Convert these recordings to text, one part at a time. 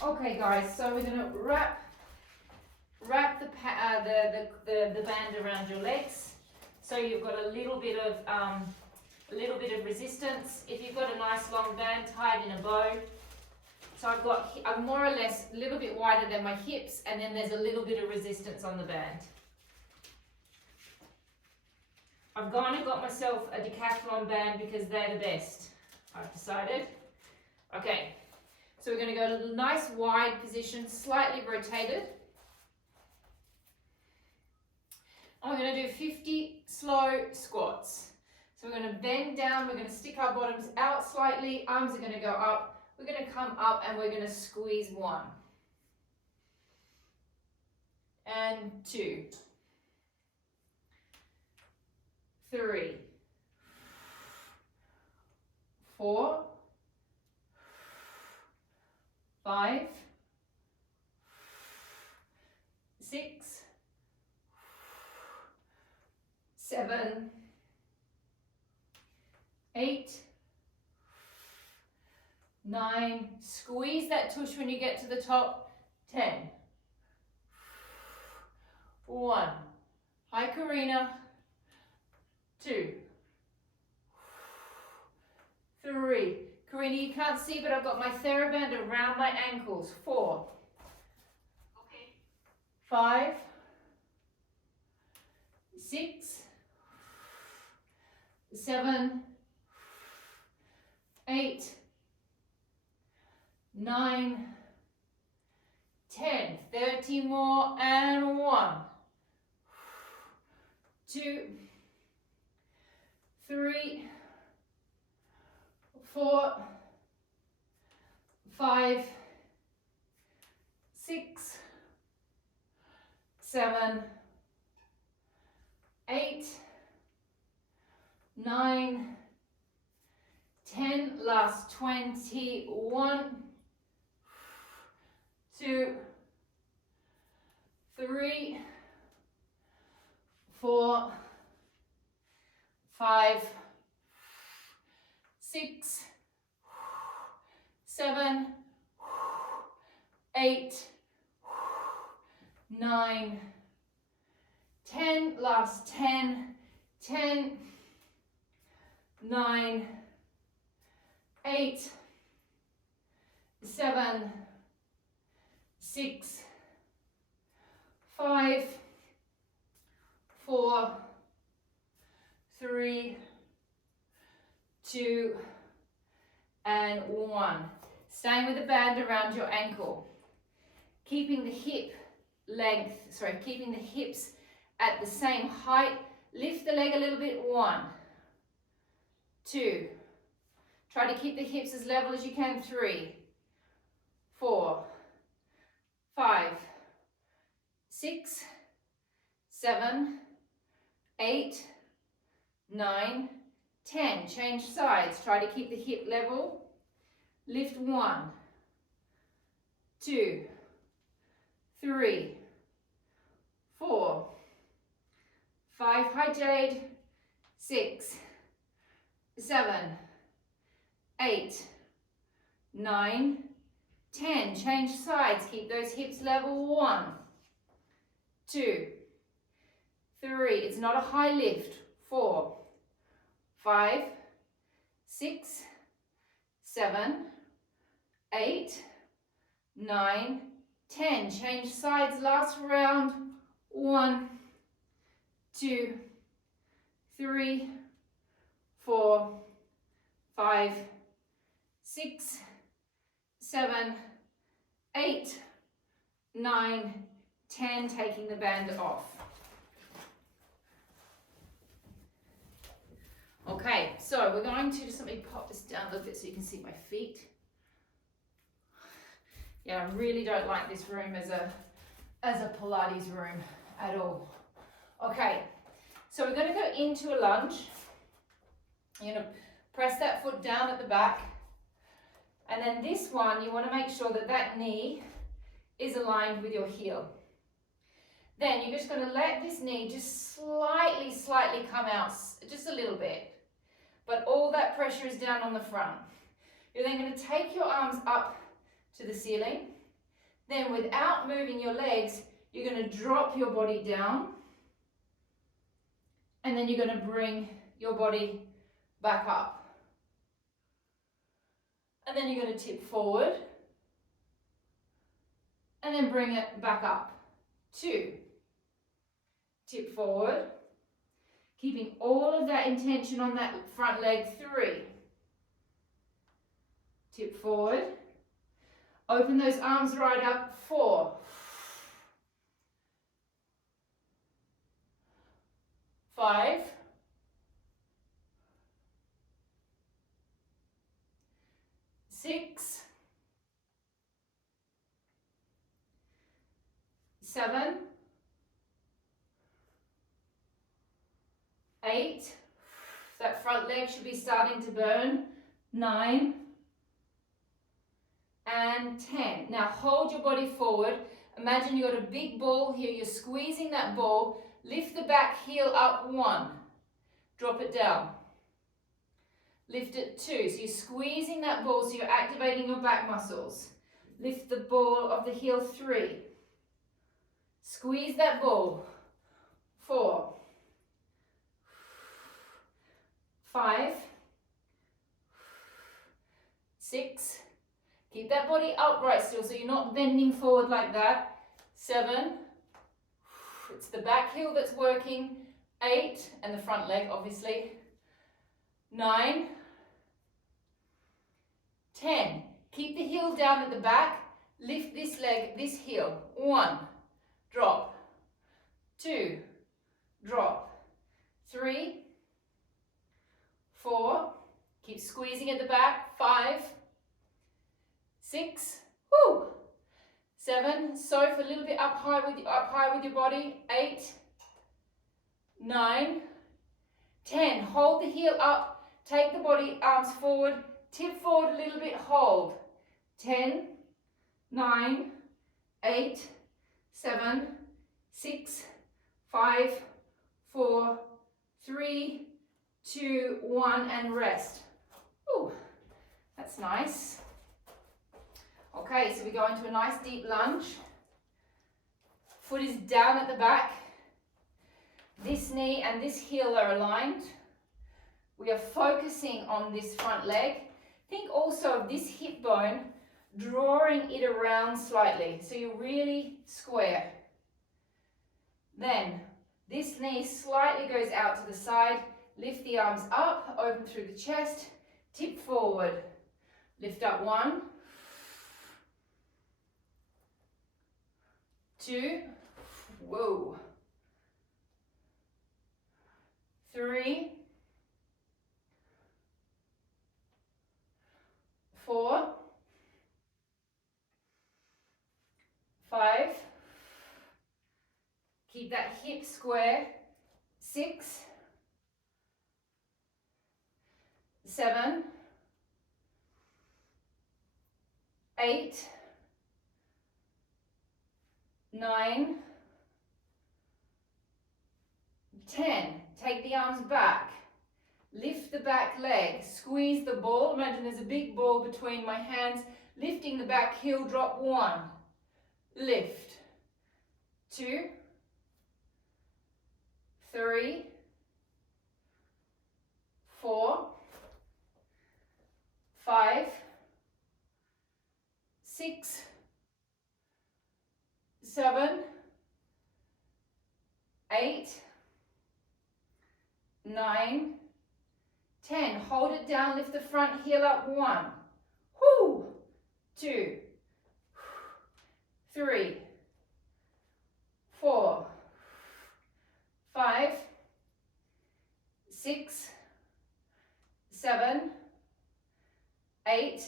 Okay guys, so we're gonna wrap the band around your legs, so you've got a little bit of resistance. If you've got a nice long band, tie it in a bow. So I'm more or less a little bit wider than my hips, and then there's a little bit of resistance on the band. I've gone and got myself a decathlon band because they're the best, I've decided. Okay, so we're going to go to a nice wide position, slightly rotated. And we're going to do 50 slow squats. So we're going to bend down, we're going to stick our bottoms out slightly, arms are going to go up. We're going to come up and we're going to squeeze 1. And 2. 3. 4. 5. 6. 7. 8. 9, squeeze that tush when you get to the top, 10, 1, hi Karina, 2, 3, Karina you can't see but I've got my Theraband around my ankles, 4, okay. 5, 6, 7, 8, 9, 10, 30 more, and 1, 2, 3, 4, 5, 6, 7, 8, 9, 10, last 21, 2, 3, 4, 5, 6, 7, 8, 9, 10, last 10, 10, 9, 8, 7, 6, 5, 4, 3, 2, and 1. Staying with the band around your ankle. Keeping the keeping the hips at the same height. Lift the leg a little bit. 1, 2. Try to keep the hips as level as you can. 3, 4, 5, 6, 7, 8, 9, 10. Change sides. Try to keep the hip level. Lift 1, 2, 3, 4, 5. Hi Jade. 6, 7, 8, 9, 10. Change sides. Keep those hips level. 1, 2, 3. It's not a high lift. 4, 5, 6, 7, 8, 9, 10. Change sides. Last round. 1, 2, 3, 4, 5, 6, 7, 8, 9, 10. Taking the band off. Okay, so we're going to just let me pop this down a little bit so you can see my feet. Yeah, I really don't like this room as a Pilates room at all. Okay, so we're going to go into a lunge. You're going to press that foot down at the back. And then this one, you want to make sure that that knee is aligned with your heel. Then you're just going to let this knee just slightly come out, just a little bit. But all that pressure is down on the front. You're then going to take your arms up to the ceiling. Then without moving your legs, you're going to drop your body down. And then you're going to bring your body back up. And then you're going to tip forward. And then bring it back up. 2. Tip forward. Keeping all of that intention on that front leg. 3. Tip forward. Open those arms right up. 4. 5. 6. 7. 8. That front leg should be starting to burn. 9. And 10. Now hold your body forward. Imagine you've got a big ball here. You're squeezing that ball. Lift the back heel up. 1. Drop it down. Lift it. 2. So you're squeezing that ball, so you're activating your back muscles. Lift the ball of the heel. 3. Squeeze that ball. 4. 5. 6. Keep that body upright still, so you're not bending forward like that. 7. It's the back heel that's working. 8, and the front leg, obviously. 9. 10. Keep the heel down at the back. Lift this leg, this heel. 1. Drop. 2. Drop. 3. 4. Keep squeezing at the back. 5. 6. Woo. 7. Sofa a little bit up high with your body. 8. 9. 10. Hold the heel up. Take the body arms forward. Tip forward a little bit. Hold. 10. 9. 8. 7. 6. 5. 4. 3. 2. 1. And rest. Ooh, that's nice. Okay, so we go into a nice deep lunge. Foot is down at the back. This knee and this heel are aligned. We are focusing on this front leg. Think also of this hip bone, drawing it around slightly, so you're really square. Then, this knee slightly goes out to the side. Lift the arms up, open through the chest, tip forward. Lift up. 1. 2. Whoa. 3. 4. 5. Keep that hip square. 6. 7. 8. 9. 10. Take the arms back. Lift the back leg. Squeeze the ball. Imagine there's a big ball between my hands. Lifting the back heel. Drop. 1. Lift. 2. 3. 4. 5. 6. 7. 8. 9. 10. Hold it down. Lift the front heel up. 1. Whoo. 2. 3. 4. 5. 6. 7. 8.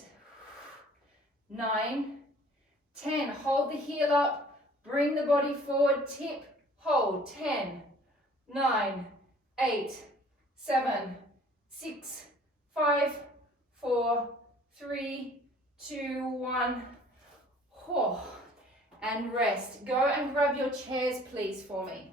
9. 10. Hold the heel up. Bring the body forward. Tip. Hold. 10. 9. 8. 7. 6. 5. 4. 3. 2. 1. Oh. And rest. Go and grab your chairs, please, for me.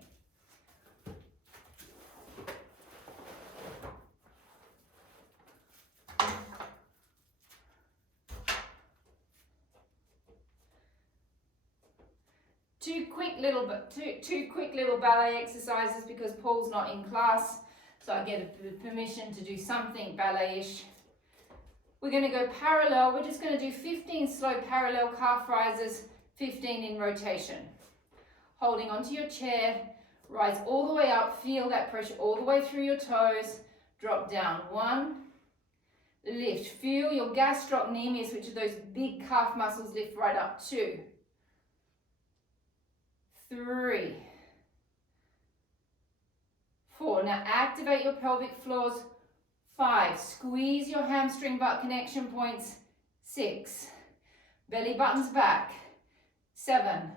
two quick little ballet exercises because Paul's not in class, so I get permission to do something ballet-ish. We're going to go parallel. We're just going to do 15 slow parallel calf rises, 15 in rotation. Holding onto your chair, rise all the way up, feel that pressure all the way through your toes, drop down. 1, lift, feel your gastrocnemius, which are those big calf muscles, lift right up. 2, 3, 4, now activate your pelvic floors. 5, squeeze your hamstring butt connection points. 6, belly buttons back. 7,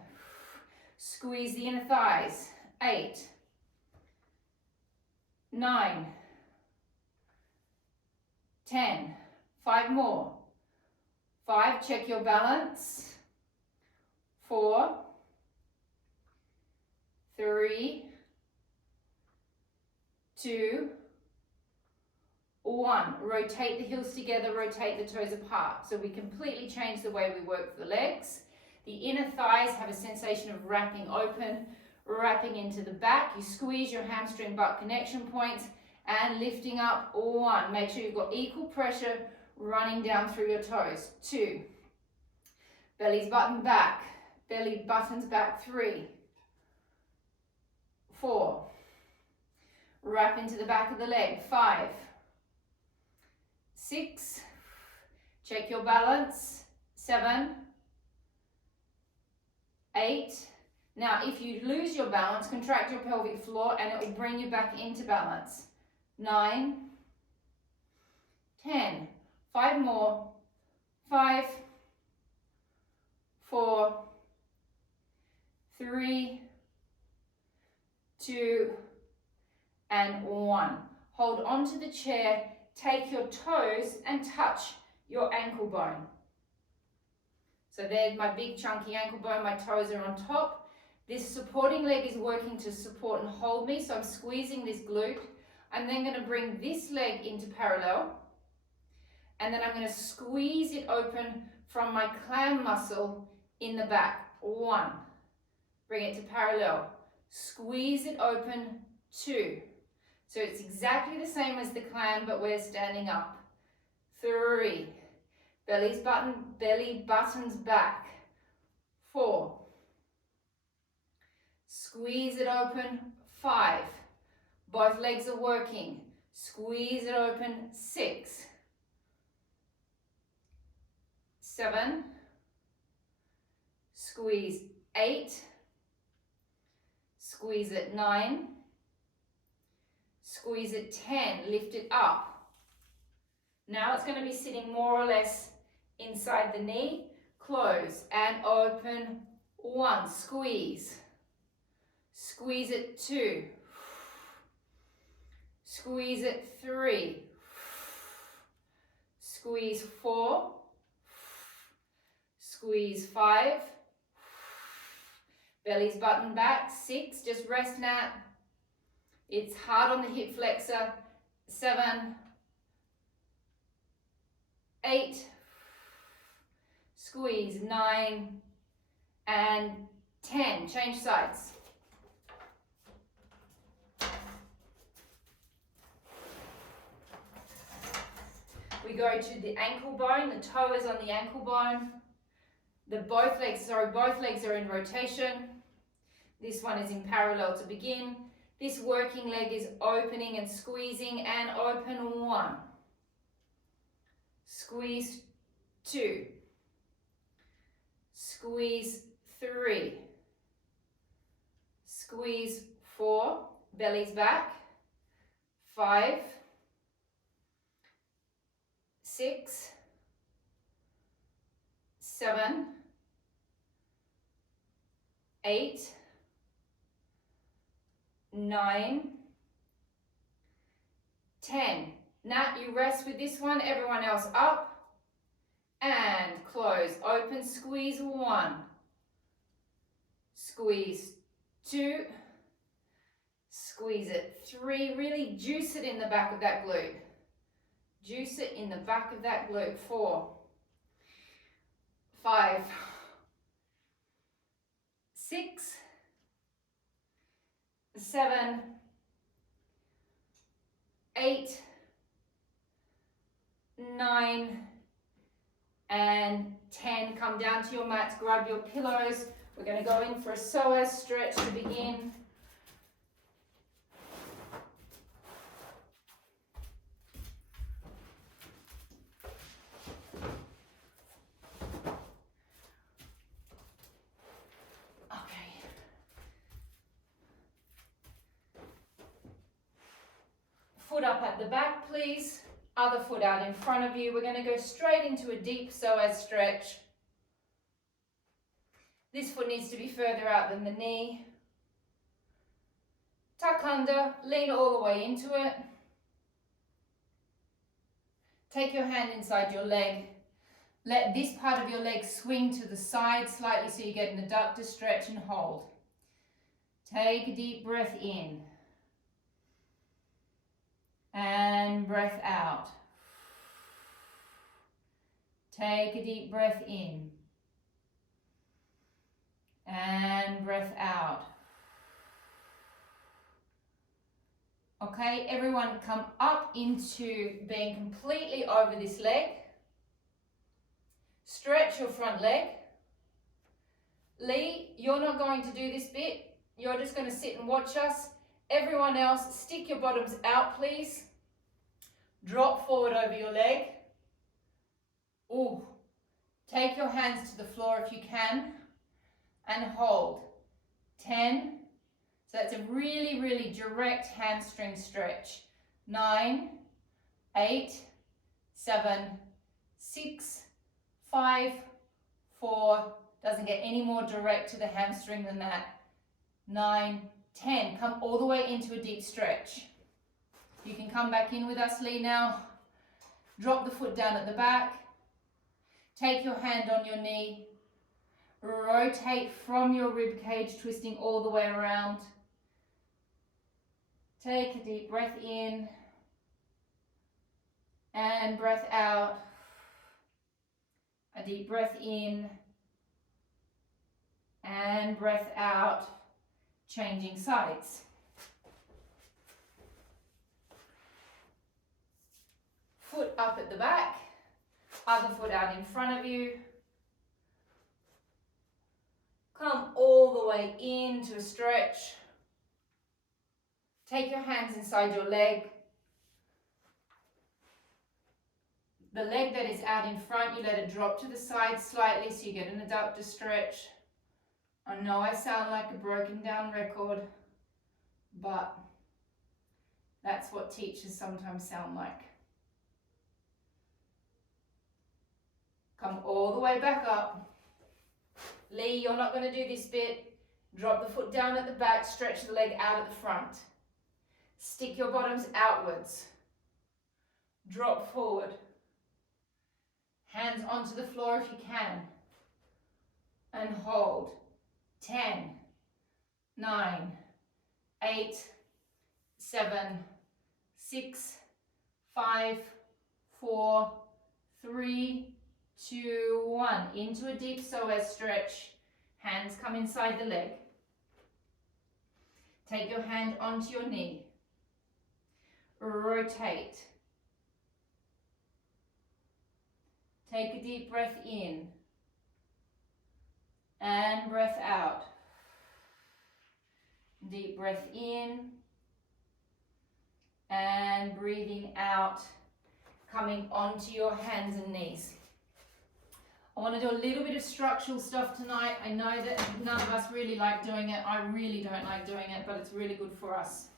squeeze the inner thighs. 8, 9, 10, 5 more. 5, check your balance. 4, 3, 2, 1. Rotate the heels together, rotate the toes apart. So we completely change the way we work for the legs. The inner thighs have a sensation of wrapping open, wrapping into the back. You squeeze your hamstring butt connection points and lifting up. 1. Make sure you've got equal pressure running down through your toes. 2. Belly's button back. Belly buttons back. 3, 4. Wrap into the back of the leg. 5, 6. Check your balance. 7, 8. Now, if you lose your balance, contract your pelvic floor and it will bring you back into balance. 9, 10. 5 more. 5, 4, 3, 2, and 1. Hold onto the chair, take your toes and touch your ankle bone. So there's my big chunky ankle bone, my toes are on top. This supporting leg is working to support and hold me, so I'm squeezing this glute. I'm then going to bring this leg into parallel, and then I'm going to squeeze it open from my clam muscle in the back. 1, bring it to parallel, squeeze it open. 2, so it's exactly the same as the clam, but we're standing up. 3, belly buttons back. 4, squeeze it open. 5, both legs are working, squeeze it open. 6, 7, squeeze. 8, squeeze it. 9, squeeze it. 10, lift it up. Now it's going to be sitting more or less inside the knee. Close and open. 1, squeeze. Squeeze it. 2, squeeze it. 3, squeeze. 4, squeeze. 5, belly's button back. 6, just rest, Nat. It's hard on the hip flexor. 7, 8, squeeze. 9 and 10. Change sides. We go to the ankle bone. The toe is on the ankle bone. Both legs are in rotation. This one is in parallel to begin. This working leg is opening and squeezing, and open. 1, squeeze. 2, squeeze. 3, squeeze. 4, belly's back. 5, 6, 7, 8, 9, 10. Nat, you rest with this one. Everyone else up and close. Open, squeeze. 1, squeeze. 2, squeeze it. 3, really juice it in the back of that glute. Juice it in the back of that glute. 4, 5, 6, 7, 8, 9, and 10. Come down to your mats, grab your pillows. We're going to go in for a psoas stretch to begin. Foot up at the back, please. Other foot out in front of you. We're going to go straight into a deep psoas stretch. This foot needs to be further out than the knee. Tuck under, lean all the way into it. Take your hand inside your leg. Let this part of your leg swing to the side slightly so you get an adductor stretch and hold. Take a deep breath in. And breath out. Take a deep breath in. And breath out. Okay, everyone come up into being completely over this leg. Stretch your front leg. Lee, you're not going to do this bit. You're just going to sit and watch us. Everyone else, stick your bottoms out, please. Drop forward over your leg. Ooh. Take your hands to the floor if you can. And hold. 10. So that's a really, really direct hamstring stretch. 9, 8, 7, 6, 5, 4. Doesn't get any more direct to the hamstring than that. 9, 10. Come all the way into a deep stretch. You can come back in with us, Lee, now. Drop the foot down at the back. Take your hand on your knee. Rotate from your rib cage, twisting all the way around. Take a deep breath in. And breath out. A deep breath in. And breath out. Changing sides. Foot up at the back, other foot out in front of you. Come all the way into a stretch. Take your hands inside your leg. The leg that is out in front, you let it drop to the side slightly so you get an adductor stretch. I know I sound like a broken down record, but that's what teachers sometimes sound like. Come all the way back up. Lee, you're not going to do this bit. Drop the foot down at the back, stretch the leg out at the front. Stick your bottoms outwards. Drop forward. Hands onto the floor if you can. And hold. 10, 9, 8, 7, 6, 5, 4, 3, 2, 1. Into a deep psoas stretch. Hands come inside the leg. Take your hand onto your knee. Rotate. Take a deep breath in. And breath out. Deep breath in. And breathing out. Coming onto your hands and knees. I want to do a little bit of structural stuff tonight. I know that none of us really like doing it. I really don't like doing it, but it's really good for us.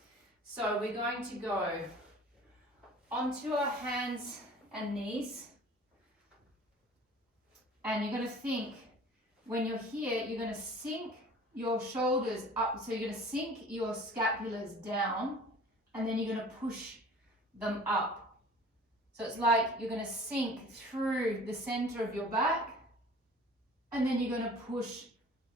So we're going to go onto our hands and knees. And you're going to think, when you're here, you're going to sink your shoulders up. So you're going to sink your scapulars down, and then you're going to push them up. So it's like you're going to sink through the center of your back, and then you're going to push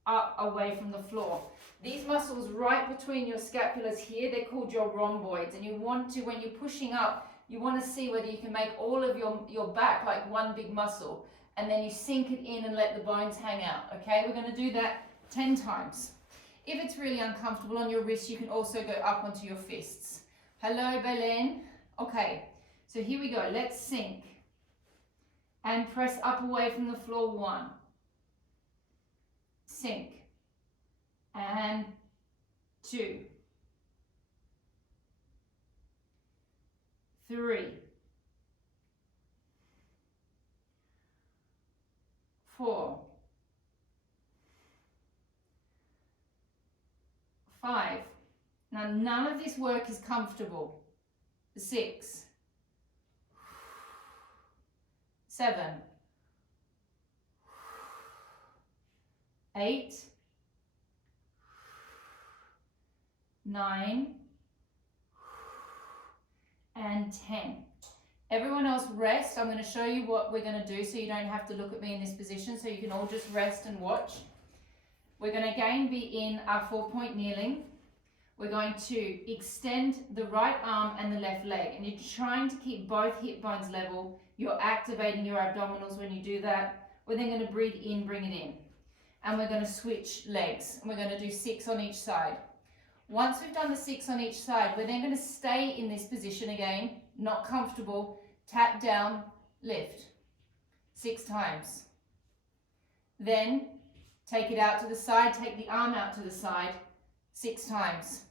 up away from the floor. These muscles right between your scapulars here, they're called your rhomboids. And you want to, when you're pushing up, you want to see whether you can make all of your back like one big muscle. And then you sink it in and let the bones hang out, okay? We're going to do that 10 times. If it's really uncomfortable on your wrists, you can also go up onto your fists. Hello, Belen. Okay, so here we go. Let's sink and press up away from the floor. 1. Sink. And 2. 3. 4. 5. Now none of this work is comfortable. 6. 7. 8. 9. And 10. Everyone else rest. I'm going to show you what we're going to do so you don't have to look at me in this position, so you can all just rest and watch. We're going to again be in our 4-point kneeling. We're going to extend the right arm and the left leg, and you're trying to keep both hip bones level. You're activating your abdominals when you do that. We're then going to breathe in, bring it in. And we're going to switch legs, and we're going to do 6 on each side. Once we've done the 6 on each side, we're then going to stay in this position again, not comfortable, tap down, lift, 6 times. Then take it out to the side, take the arm out to the side, 6 times.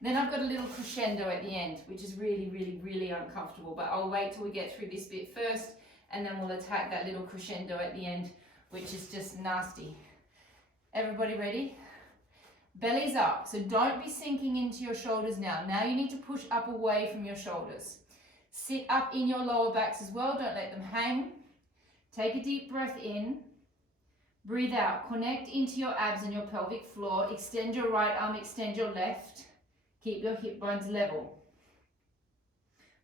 Then I've got a little crescendo at the end, which is really, really, really uncomfortable, but I'll wait till we get through this bit first, and then we'll attack that little crescendo at the end, which is just nasty. Everybody ready? Belly's up, so don't be sinking into your shoulders now. Now you need to push up away from your shoulders. Sit up in your lower backs as well, don't let them hang. Take a deep breath in. Breathe out, connect into your abs and your pelvic floor. Extend your right arm, extend your left. Keep your hip bones level.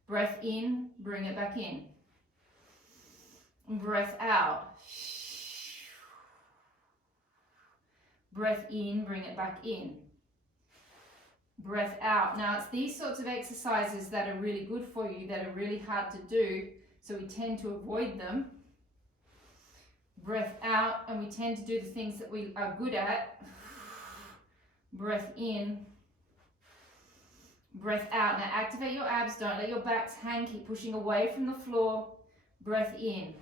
Breath in, bring it back in. Breath out. Breath in, bring it back in. Breath out. Now it's these sorts of exercises that are really good for you, that are really hard to do, so we tend to avoid them. Breath out, and we tend to do the things that we are good at. Breath in. Breath out. Now activate your abs, don't let your backs hang, keep pushing away from the floor. Breath in.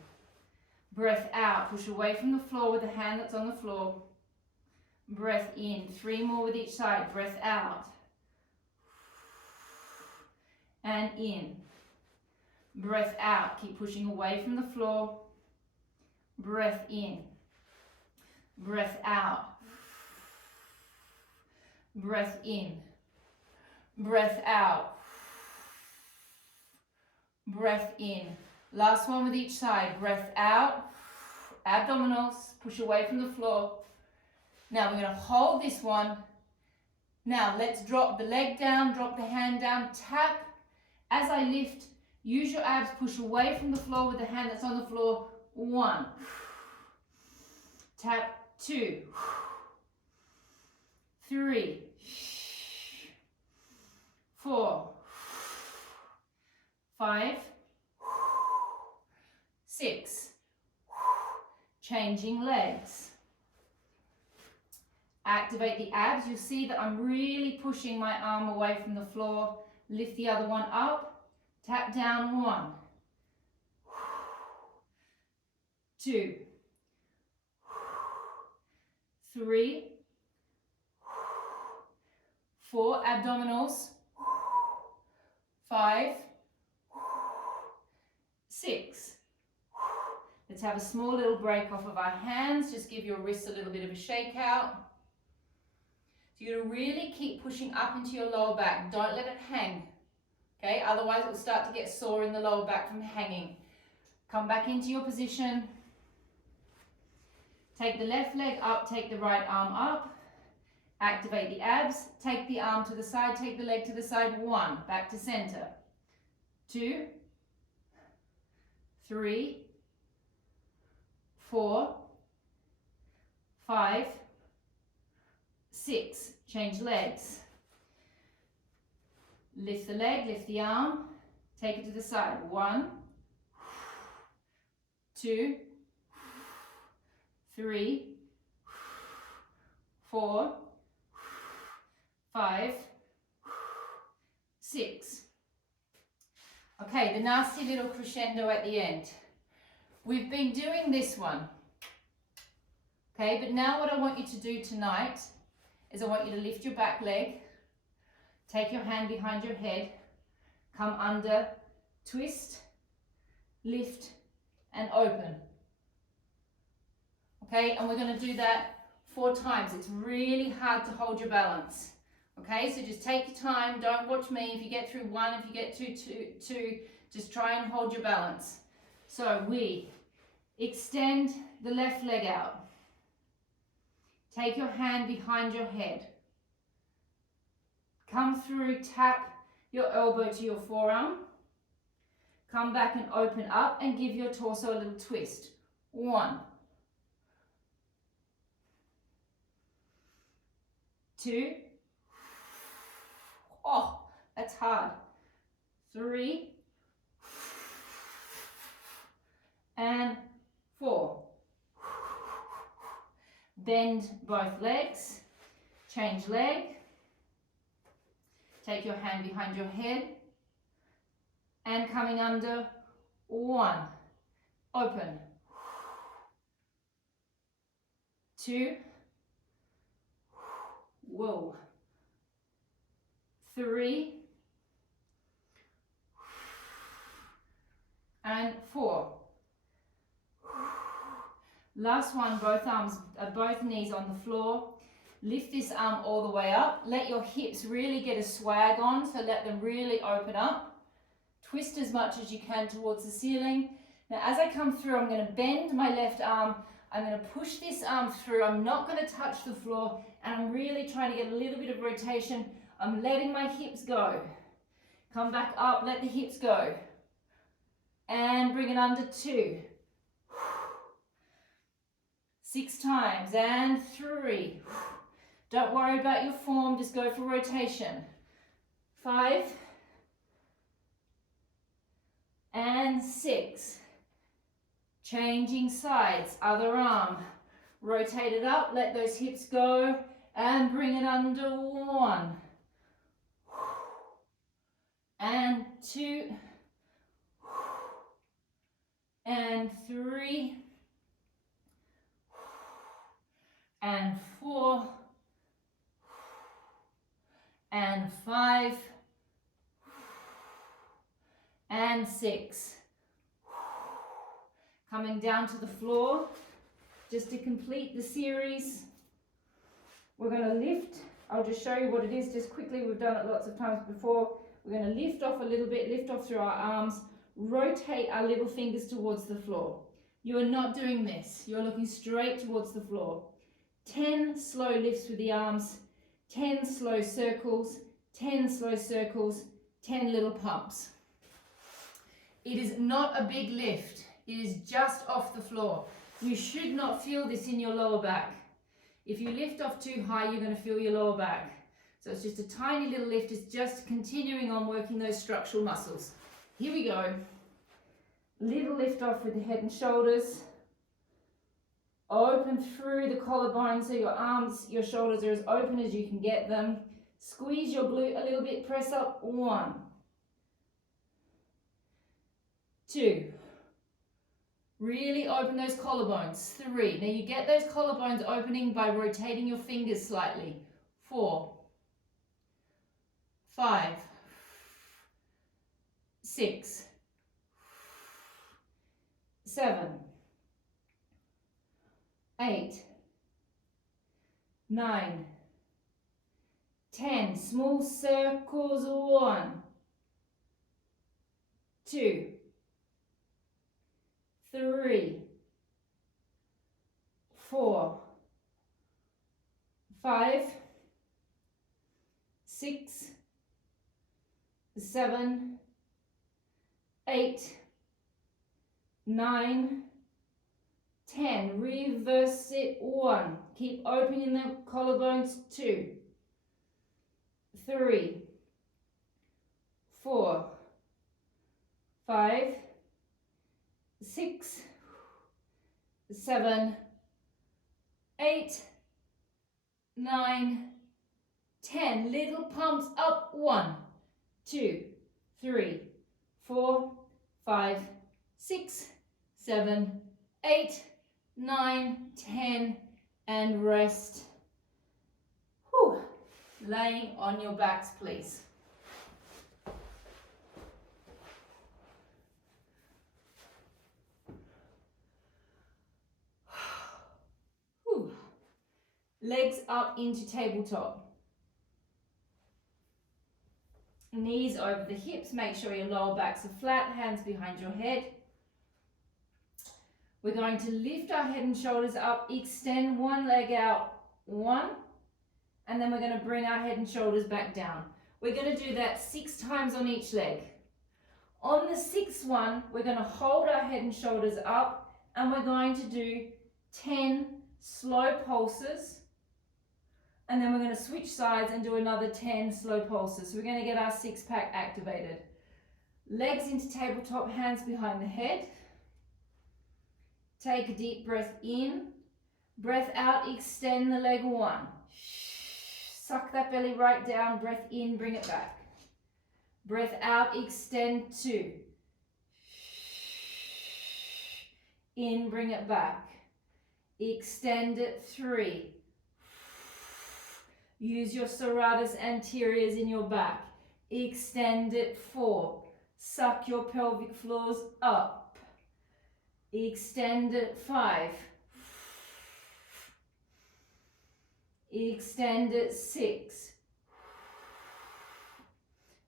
Breath out, push away from the floor with the hand that's on the floor. Breath in, 3 more with each side. Breath out. And in. Breath out, keep pushing away from the floor. Breath in. Breath out. Breath in. Breath out. Breath in. Last one with each side. Breath out. Abdominals, push away from the floor. Now we're going to hold this one. Now let's drop the leg down, drop the hand down, tap. As I lift, use your abs, push away from the floor with the hand that's on the floor. 1. Tap 2. 3. 4. 5. 6. Changing legs. Activate the abs. You'll see that I'm really pushing my arm away from the floor. Lift the other one up. Tap down. 1. 2. 3. 4. Abdominals. 5. 6. Let's have a small little break off of our hands. Just give your wrists a little bit of a shake out. So you're going to really keep pushing up into your lower back. Don't let it hang. Okay, otherwise it will start to get sore in the lower back from hanging. Come back into your position. Take the left leg up, take the right arm up. Activate the abs. Take the arm to the side, take the leg to the side. 1, back to center. 2, 3, 4, 5, 6. Change legs. Lift the leg, lift the arm, take it to the side. 1, 2, 3, 4, nasty little crescendo at the end. We've been doing this one. Okay, but now what I want you to do tonight is I want you to lift your back leg, take your hand behind your head, come under, twist, lift, and open. Okay, and we're going to do that 4 times. It's really hard to hold your balance. Okay, so just take your time. Don't watch me. If you get through 1, if you get two, just try and hold your balance. So we extend the left leg out. Take your hand behind your head. Come through, tap your elbow to your forearm. Come back and open up and give your torso a little twist. 1, 2. Oh, that's hard. 3 and 4. Bend both legs, change leg, take your hand behind your head, and coming under, 1, open, 2, whoa, 3, and 4. Last one, both arms, both knees on the floor. Lift this arm all the way up. Let your hips really get a swag on, so let them really open up. Twist as much as you can towards the ceiling. Now as I come through, I'm going to bend my left arm. I'm going to push this arm through. I'm not going to touch the floor, and I'm really trying to get a little bit of rotation. I'm letting my hips go. Come back up, let the hips go. And bring it under, 2. 6 times, and 3. Don't worry about your form, just go for rotation. 5 and 6. Changing sides, other arm. Rotate it up, let those hips go, and bring it under, 1 and 2 and 3 and 4 and 5 and 6. Coming down to the floor, just to complete the series, we're going to lift. I'll just show you what it is just quickly. We've done it lots of times before. We're going to lift off a little bit, lift off through our arms, rotate our little fingers towards the floor. You are not doing this. You're looking straight towards the floor. 10 slow lifts with the arms, 10 slow circles, 10 slow circles, 10 little pumps. It is not a big lift. It is just off the floor. You should not feel this in your lower back. If you lift off too high, you're going to feel your lower back. So it's just a tiny little lift. It's just continuing on working those structural muscles. Here we go. Little lift off with the head and shoulders. Open through the collarbone so your arms, your shoulders are as open as you can get them. Squeeze your glute a little bit, press up. 1, 2. Really open those collarbones. 3. Now you get those collarbones opening by rotating your fingers slightly. 4, 5, 6, 7, 8, 9, 10. Small circles. 1, 2, 3, 4, 5, 6, 7, 8, 9, 10. Reverse it. 1. Keep opening the collarbones. 2, 3, 4, 5, 6, 7, 8, 9, 10. Little pumps up. 1, 2, 3, 4, 5, 6, 7, 8, 9, 10, and rest. Whew. Laying on your backs, please. Whew. Legs up into tabletop. Knees over the hips, make sure your lower backs are flat, hands behind your head. We're going to lift our head and shoulders up, extend one leg out, 1, and then we're going to bring our head and shoulders back down. We're going to do that 6 times on each leg. On the 6th one, we're going to hold our head and shoulders up, and we're going to do 10 slow pulses. And then we're going to switch sides and do another 10 slow pulses. So we're going to get our 6-pack activated. Legs into tabletop, hands behind the head. Take a deep breath in. Breath out, extend the leg 1. Suck that belly right down. Breath in, bring it back. Breath out, extend 2. In, bring it back. Extend it 3. Use your serratus anteriors in your back. Extend it 4. Suck your pelvic floors up. Extend it 5. Extend it 6.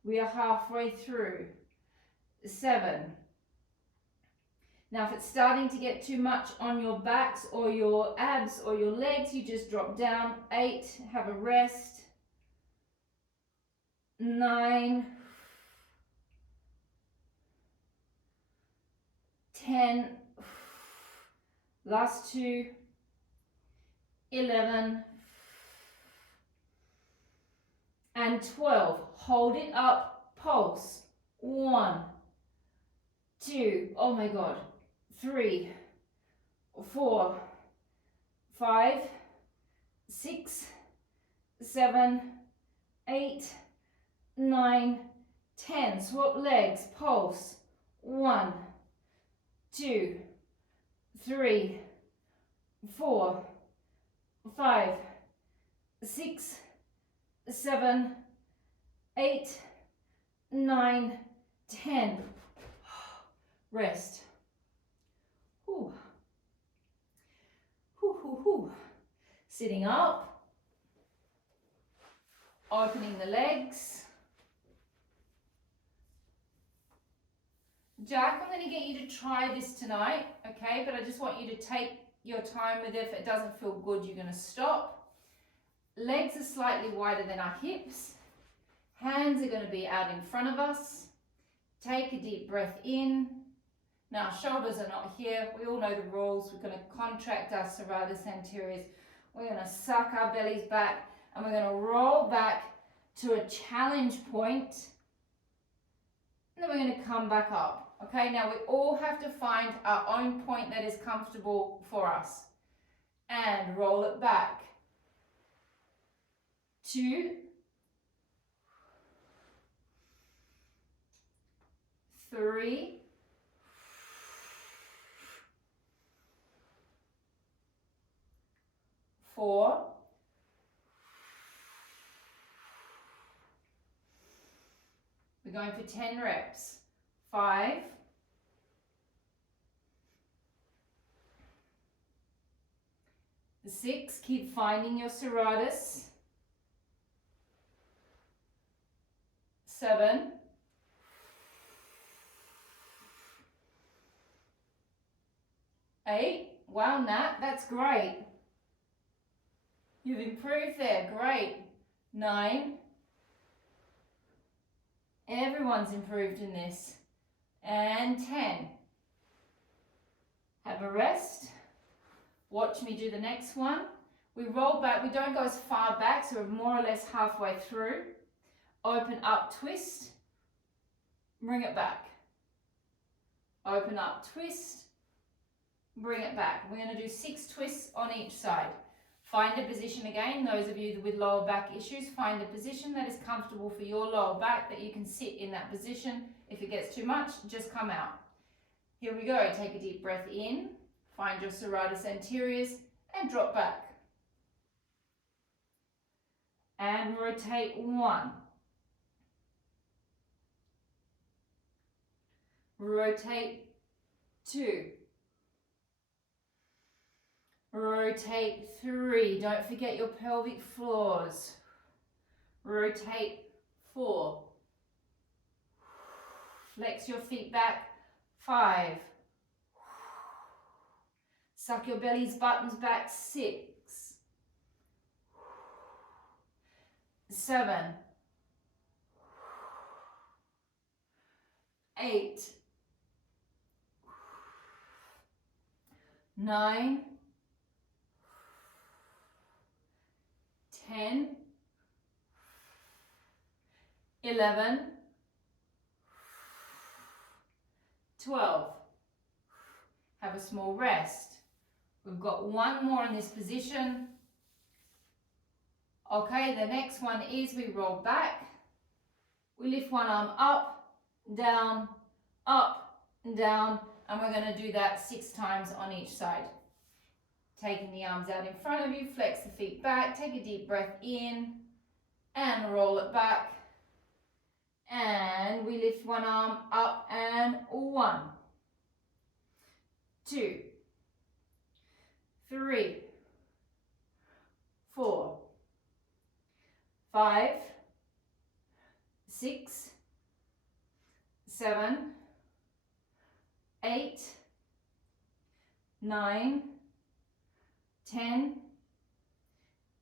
We are halfway through. 7. Now if it's starting to get too much on your backs or your abs or your legs, you just drop down. 8, have a rest. 9, 10, last 2, 11, and 12. Hold it up, pulse. 1, 2, oh my God. 3, 4, 5, 6, 7, 8, 9, 10. Swap legs, pulse. 1, 2, 3, 4, 5, 6, 7, 8, 9, 10. Rest. Whew. Whew, whew, whew. Sitting up, opening the legs. Jack, I'm going to get you to try this tonight, okay? But I just want you to take your time with it. If it doesn't feel good, you're going to stop. Legs are slightly wider than our hips. Hands are going to be out in front of us. Take a deep breath in. Now, shoulders are not here. We all know the rules. We're going to contract our serratus anteriors. We're going to suck our bellies back, and we're going to roll back to a challenge point. And then we're going to come back up. Okay, now we all have to find our own point that is comfortable for us. And roll it back. 2, 3, 4, we're going for 10 reps. 5, 6, keep finding your serratus. 7, 8, wow Nat, that's great. You've improved there, great. 9, everyone's improved in this. And 10. Have a rest. Watch me do the next one. We roll back, we don't go as far back, so we're more or less halfway through. Open up, twist, bring it back. Open up, twist, bring it back. We're going to do 6 twists on each side. Find a position again. Those of you with lower back issues, find a position that is comfortable for your lower back, that you can sit in that position. If it gets too much, just come out. Here we go. Take a deep breath in, find your serratus anteriors and drop back. And rotate 1. Rotate 2. Rotate 3. Don't forget your pelvic floors. Rotate 4. Flex your feet back. 5. Suck your belly's buttons back. 6. 7. 8. 9. 10. 11. 12. Have a small rest. We've got one more in this position. Okay, the next one is we roll back. We lift one arm up, down, and we're going to do that 6 times on each side. Taking the arms out in front of you, flex the feet back, take a deep breath in, and roll it back. And we lift one arm up and 1, 2, 3, 4, 5, 6, 7, 8, 9, 10,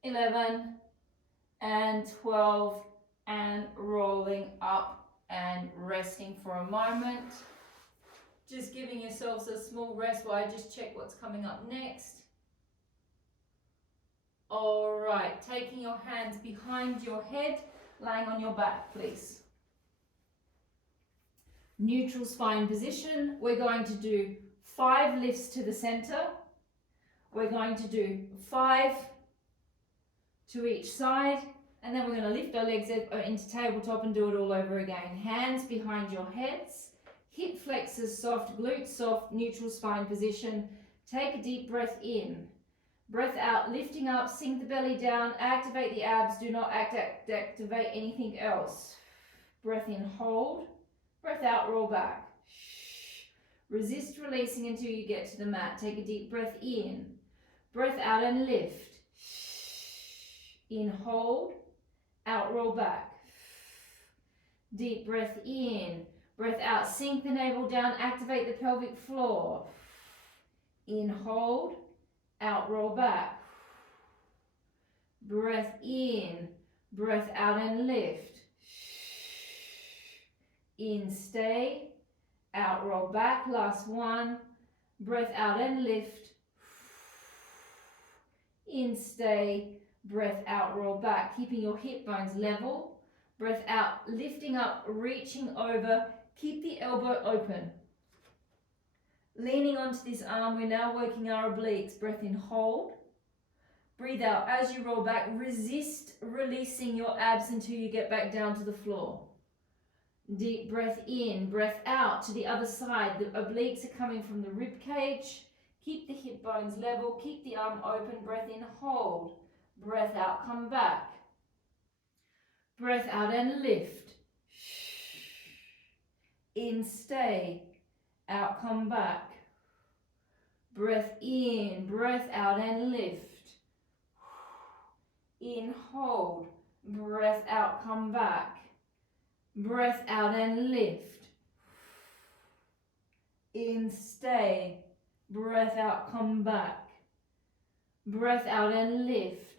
11, and 12, and rolling up and resting for a moment. Just giving yourselves a small rest while I just check what's coming up next. All right, taking your hands behind your head, lying on your back, please. Neutral spine position. We're going to do 5 lifts to the center. We're going to do 5 to each side, and then we're going to lift our legs into tabletop and do it all over again. Hands behind your heads, hip flexors soft, glutes soft, neutral spine position. Take a deep breath in. Breath out, lifting up, sink the belly down, activate the abs, do not activate anything else. Breath in, hold. Breath out, roll back. Resist releasing until you get to the mat. Take a deep breath in. Breath out and lift. In, hold. Out, roll back. Deep breath in. Breath out, sink the navel down, activate the pelvic floor. In, hold. Out, roll back. Breath in. Breath out and lift. In, stay. Out, roll back. Last one. Breath out and lift. In, stay. Breath out, roll back. Keeping your hip bones level. Breath out, lifting up, reaching over. Keep the elbow open. Leaning onto this arm, we're now working our obliques. Breath in, hold. Breathe out. As you roll back, resist releasing your abs until you get back down to the floor. Deep breath in, breath out to the other side. The obliques are coming from the rib cage. Keep the hip bones level, keep the arm open. Breath in, hold. Breath out, come back. Breath out and lift. In, stay. Out, come back. Breath in, breath out and lift. In, hold. Breath out, come back. Breath out and lift. In, stay. Breath out, come back. Breath out and lift.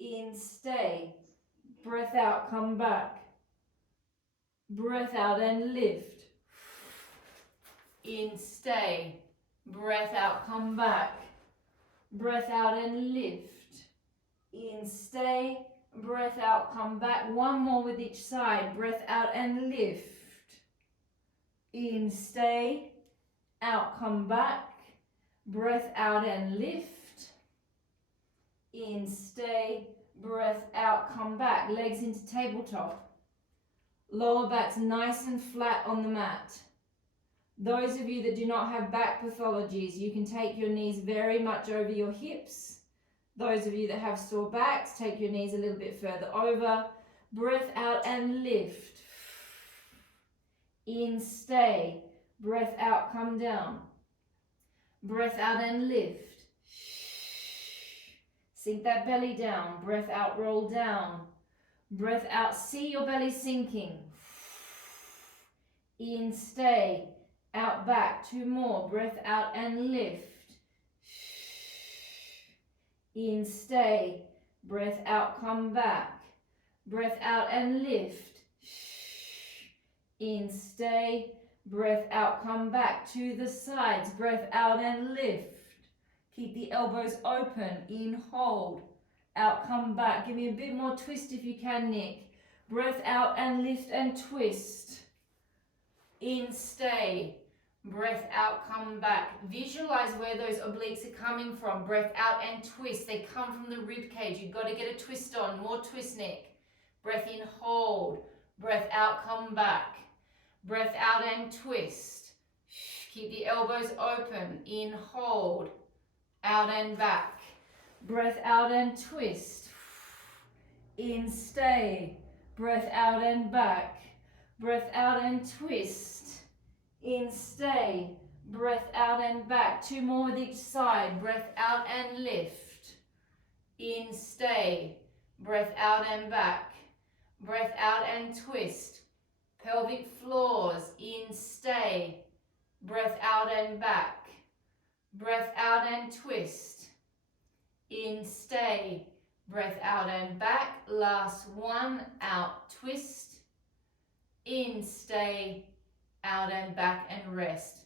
In, stay. Breath out, come back. Breath out and lift. In, stay. Breath out, come back. Breath out and lift. In, stay. Breath out, come back. One more with each side. Breath out and lift. In, stay. Out, come back. Breath out and lift. In, stay. Breath out, come back. Legs into tabletop. Lower back's nice and flat on the mat. Those of you that do not have back pathologies, you can take your knees very much over your hips. Those of you that have sore backs, take your knees a little bit further over. Breath out and lift. In, stay. Breath out, come down. Breath out and lift. Sink that belly down. Breath out, roll down. Breath out, see your belly sinking. In, stay. Out, back. 2 more. Breath out and lift. In, stay. Breath out, come back. Breath out and lift. In, stay. Breath out, come back to the sides. Breath out and lift. Keep the elbows open. In, hold. Out, come back. Give me a bit more twist if you can, Nick. Breath out and lift and twist. In, stay. Breath out, come back. Visualize where those obliques are coming from. Breath out and twist. They come from the rib cage. You've got to get a twist on. More twist, Nick. Breath in, hold. Breath out, come back. Breath out and twist. Keep the elbows open. In, hold. Out and back. Breath out and twist. In, stay. Breath out and back. Breath out and twist. In, stay. Breath out and back. 2 more with each side. Breath out and lift. In, stay. Breath out and back. Breath out and twist. Pelvic floors. In, stay. Breath out and back. Breath out and twist. In, stay. Breath out and back. Last one. Out, twist. In, stay. Out and back and rest.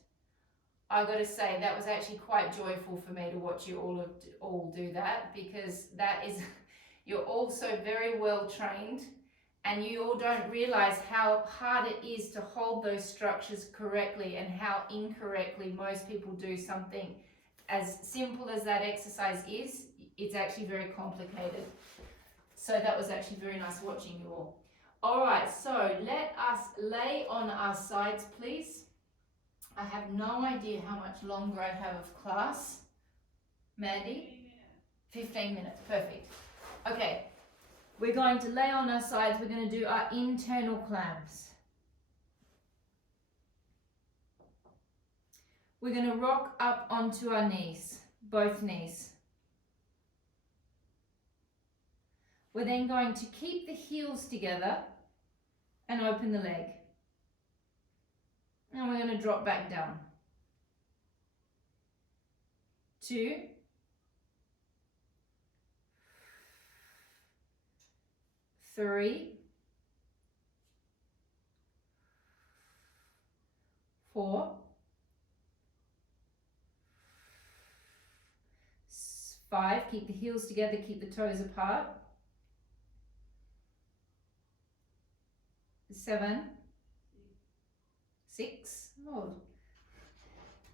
I got to say that was actually quite joyful for me to watch you all do that, because that is, you're all so very well trained, and you all don't realize how hard it is to hold those structures correctly and how incorrectly most people do something as simple as that exercise is. It's actually very complicated. So that was actually very nice watching you all. All right, so let us lay on our sides, please. I have no idea how much longer I have of class. Mandy? 15 minutes, perfect. Okay, we're going to lay on our sides. We're going to do our internal clams. We're going to rock up onto our knees, both knees. We're then going to keep the heels together and open the leg. And we're going to drop back down. 2, 3, 4, 5. Keep the heels together, keep the toes apart. 7, 6,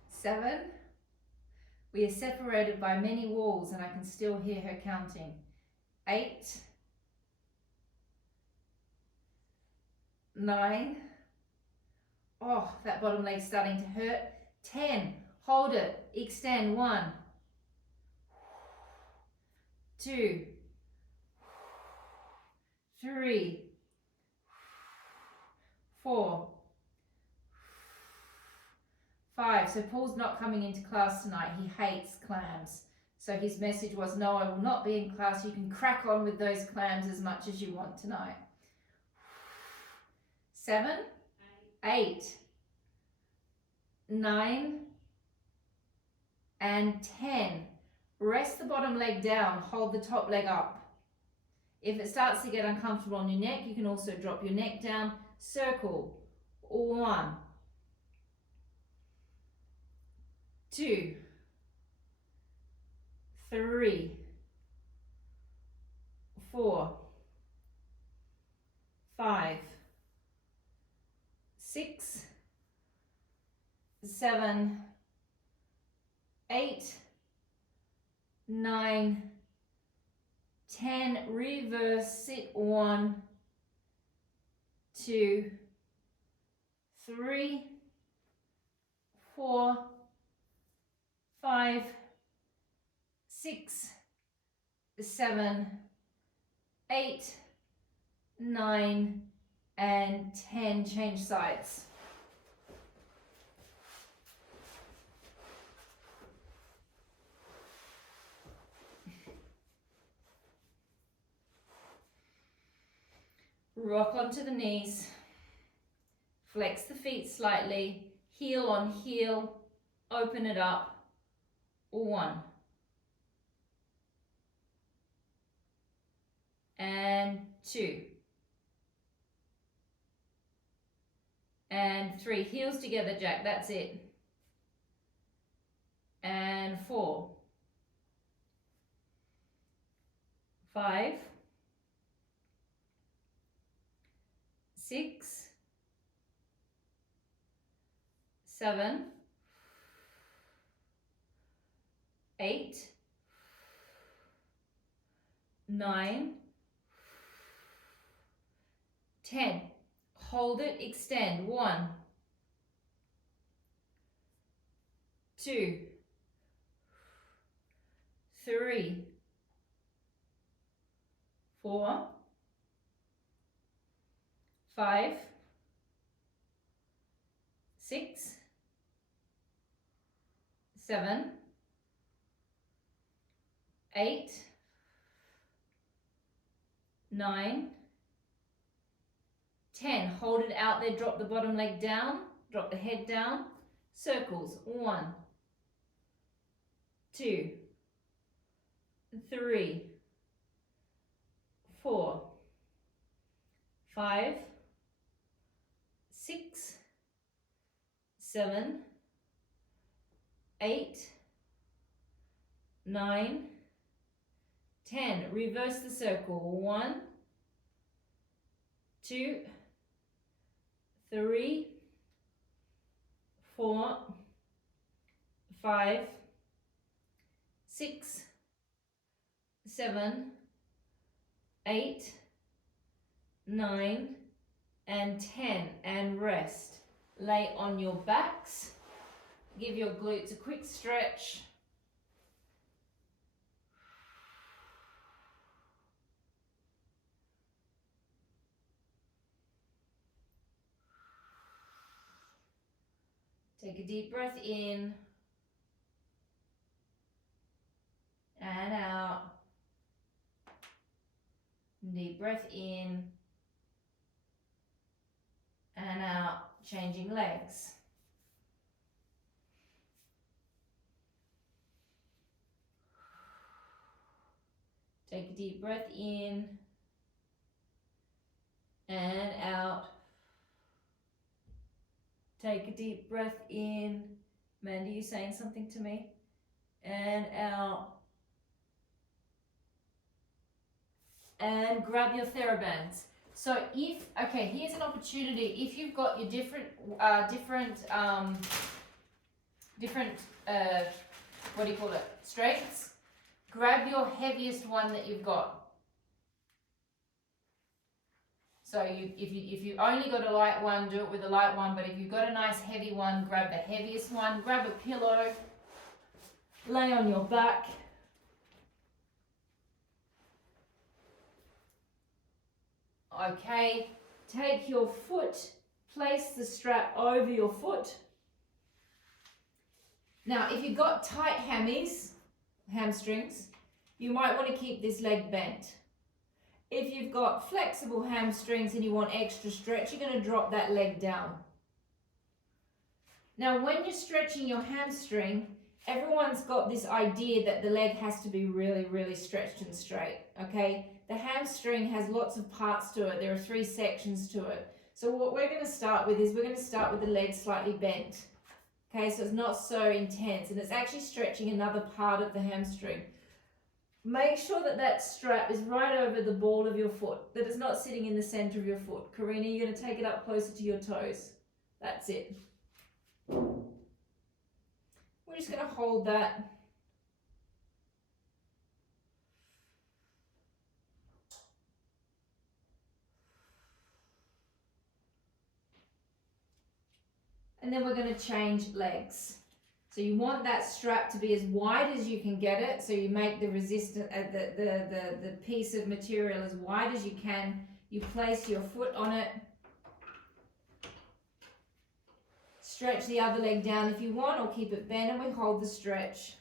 7. We are separated by many walls and I can still hear her counting. 8, 9. Oh, that bottom leg's starting to hurt. 10. Hold it. Extend. 1, 2, 3, 4, 5. So Paul's not coming into class tonight. He hates clams. So his message was, no, I will not be in class. You can crack on with those clams as much as you want tonight. 7, 8, 9, and 10. Rest the bottom leg down. Hold the top leg up. If it starts to get uncomfortable on your neck, you can also drop your neck down. Circle. 1, 2, 3, 4, 5, 6, 7, 8, 9, 10. Reverse, sit. 1, 2, 3, 4, 5, 6, 7, 8, 9, and 10. Change sides. Rock onto the knees. Flex the feet slightly. Heel on heel. Open it up. 1. And 2. And 3. Heels together, Jack. That's it. And 4. 5. 6. 7. 8. 9. 10. Hold it, extend. 1, 2, 3, 4, 5, 6, 7, 8, 9, 10. Hold it out there, drop the bottom leg down, drop the head down. Circles. 1, 2, 3, 4, 5, 6, 7, 8, 9, 10. Reverse the circle. 1, 2, 3, 4, 5, 6, 7, 8, 9, and 10. And rest. Lay on your backs. Give your glutes a quick stretch. Take a deep breath in and out. Deep breath in and out. Changing legs. Take a deep breath in and out. Take a deep breath in. Mandy, you saying something to me? And out. And grab your Therabands. So okay, here's an opportunity. If you've got your different, what do you call it? Strengths. Grab your heaviest one that you've got. So if you only got a light one, do it with a light one. But if you've got a nice heavy one, grab the heaviest one. Grab a pillow. Lay on your back. Okay. Take your foot. Place the strap over your foot. Now, if you've got tight hamstrings, you might want to keep this leg bent. If you've got flexible hamstrings and you want extra stretch, you're going to drop that leg down. Now, when you're stretching your hamstring, everyone's got this idea that the leg has to be really, really stretched and straight, okay? The hamstring has lots of parts to it. There are 3 sections to it. So what we're going to start with is we're going to start with the leg slightly bent. Okay, so it's not so intense, and it's actually stretching another part of the hamstring. Make sure that that strap is right over the ball of your foot, that it's not sitting in the center of your foot. Karina, you're going to take it up closer to your toes. That's it. We're just going to hold that. and then we're going to change legs. So you want that strap to be as wide as you can get it, so you make the resistance, the piece of material as wide as you can. You place your foot on it. Stretch the other leg down if you want, or keep it bent, and we hold the stretch.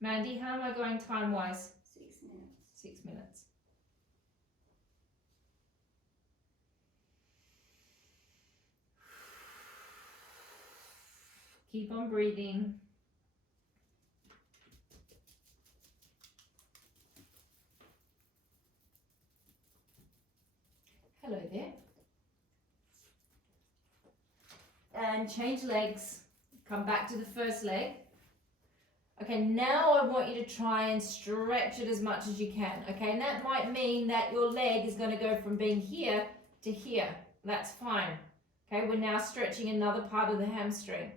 Mandy, how am I going time-wise? 6 minutes. 6 minutes. Keep on breathing. Hello there. And change legs. Come back to the first leg. Okay, now I want you to try and stretch it as much as you can. Okay, and that might mean that your leg is going to go from being here to here. That's fine. Okay, we're now stretching another part of the hamstring.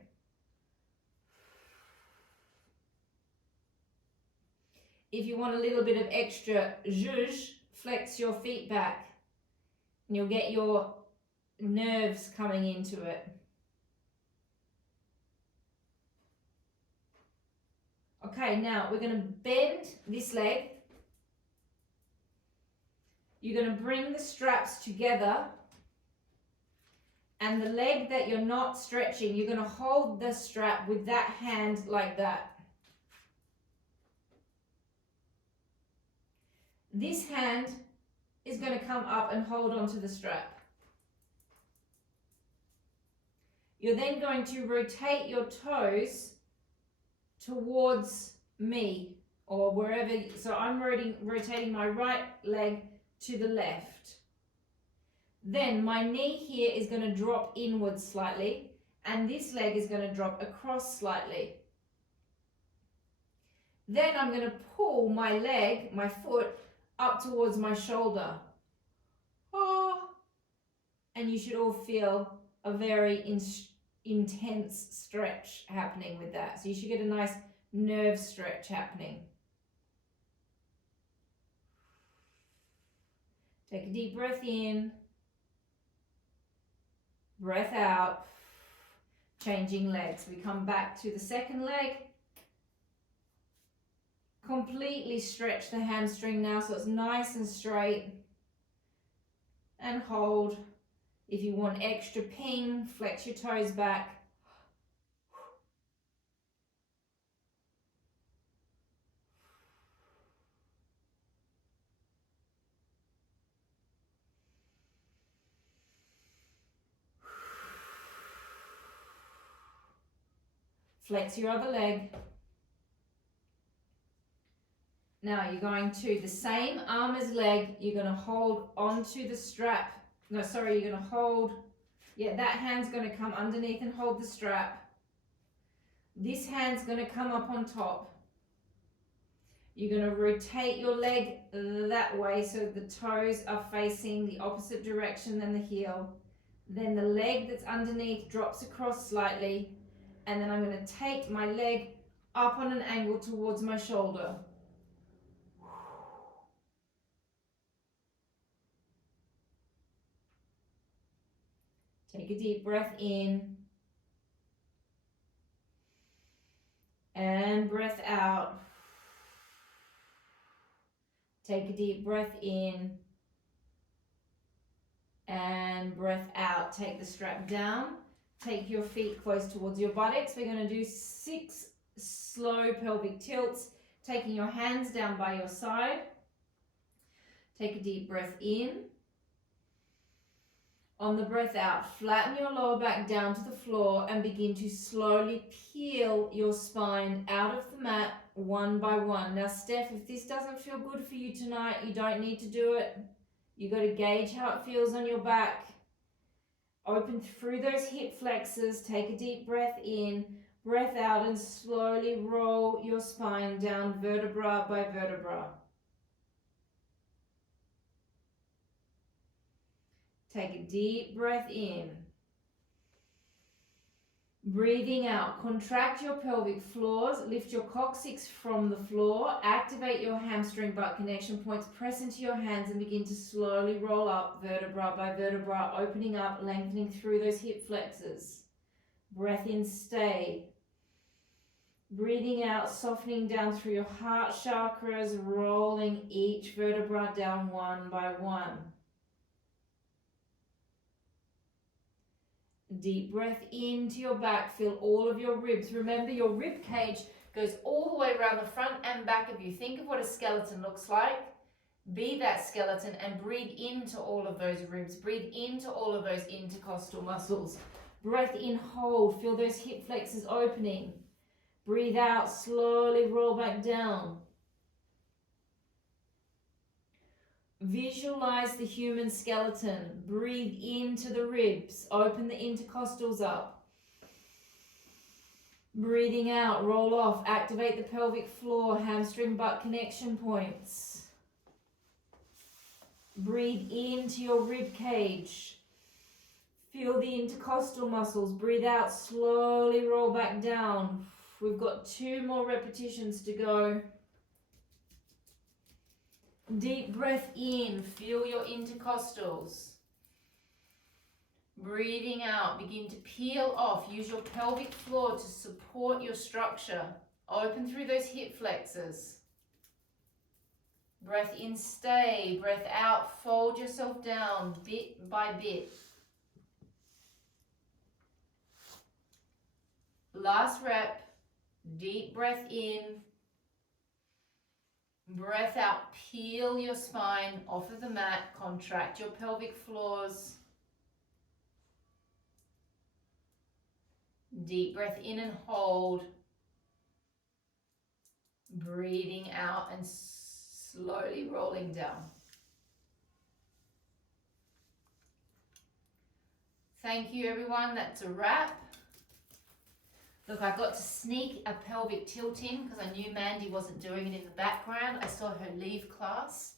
If you want a little bit of extra zhuzh, flex your feet back and you'll get your nerves coming into it. Okay, now we're going to bend this leg. You're going to bring the straps together, and the leg that you're not stretching, you're going to hold the strap with that hand like that. This hand is going to come up and hold onto the strap. You're then going to rotate your toes towards me, or wherever. So I'm rotating my right leg to the left. Then my knee here is going to drop inwards slightly, and this leg is going to drop across slightly. Then I'm going to pull my leg, my foot, up towards my shoulder. Oh. And you should all feel a very intense stretch happening with that. So you should get a nice nerve stretch happening. Take a deep breath in, breath out, changing legs. We come back to the second leg. Completely stretch the hamstring now so it's nice and straight, and hold. If you want extra ping, flex your toes back. Flex your other leg. Now you're going to the same arm as leg, you're going to hold onto the strap. No, sorry, you're going to hold, yeah, that hand's going to come underneath and hold the strap. This hand's going to come up on top. You're going to rotate your leg that way so the toes are facing the opposite direction than the heel. Then the leg that's underneath drops across slightly, and then I'm going to take my leg up on an angle towards my shoulder. Take a deep breath in and breath out. Take a deep breath in and breath out. Take the strap down. Take your feet close towards your buttocks. We're going to do 6 slow pelvic tilts, taking your hands down by your side. Take a deep breath in. On the breath out, flatten your lower back down to the floor and begin to slowly peel your spine out of the mat one by one. Now, Steph, if this doesn't feel good for you tonight, you don't need to do it. You got to gauge how it feels on your back. Open through those hip flexors. Take a deep breath in, breath out, and slowly roll your spine down vertebra by vertebra. Take a deep breath in. Breathing out, contract your pelvic floors, lift your coccyx from the floor, activate your hamstring butt connection points, press into your hands and begin to slowly roll up vertebra by vertebra, opening up, lengthening through those hip flexors. Breath in, stay. Breathing out, softening down through your heart chakras, rolling each vertebra down one by one. Deep breath into your back, feel all of your ribs. Remember, your rib cage goes all the way around the front and back of you. Think of what a skeleton looks like. Be that skeleton and breathe into all of those ribs. Breathe into all of those intercostal muscles. Breath in, hold. Feel those hip flexors opening. Breathe out, slowly roll back down. Visualize the human skeleton. Breathe into the ribs. Open the intercostals up. Breathing out, roll off. Activate the pelvic floor, hamstring butt connection points. Breathe into your rib cage. Feel the intercostal muscles. Breathe out, slowly roll back down. We've got 2 more repetitions to go. Deep breath in, feel your intercostals. Breathing out, begin to peel off. Use your pelvic floor to support your structure. Open through those hip flexors. Breath in, stay. Breath out, fold yourself down bit by bit. Last rep. Deep breath in. Breath out, peel your spine off of the mat, contract your pelvic floors. Deep breath in and hold. Breathing out and slowly rolling down. Thank you everyone, that's a wrap. Look, I got to sneak a pelvic tilt in because I knew Mandy wasn't doing it in the background. I saw her leave class